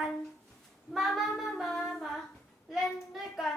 ัน มามามามามาเล่นด้วยกัน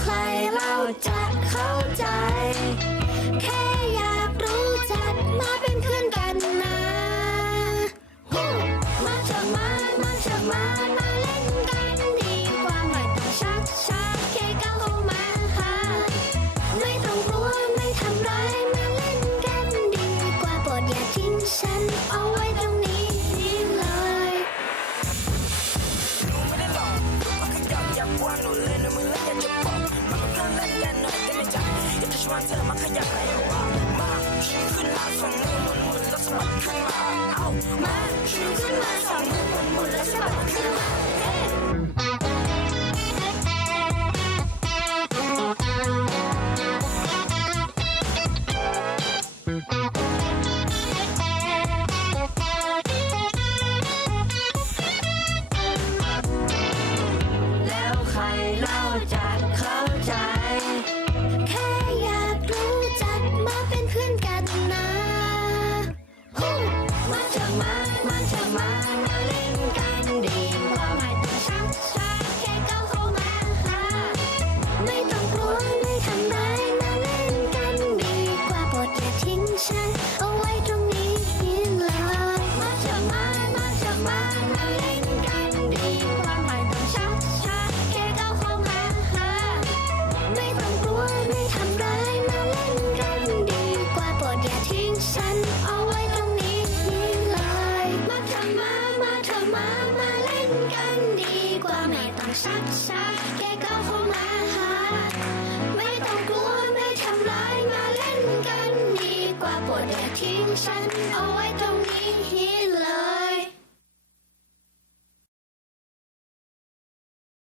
ใครเราจะเข้าใจ อเธอมาขยับเร็วมาชิงขึ้นมาสองมือหมุนหมุนแล้วสะบัดขึ้นมาเอามาชิงขึ้นมาสองมือหมุนหมุนแล้วสะบัดขึ้นมาแล้วใครเล่าจะเข้าใจ ชักชักแกก็เข้ามาหา ไม่ต้องกลัวไม่ทำร้ายมาเล่นกันดีกว่าปวดอย่ทิ้งฉันเอาไว้ตรงนี้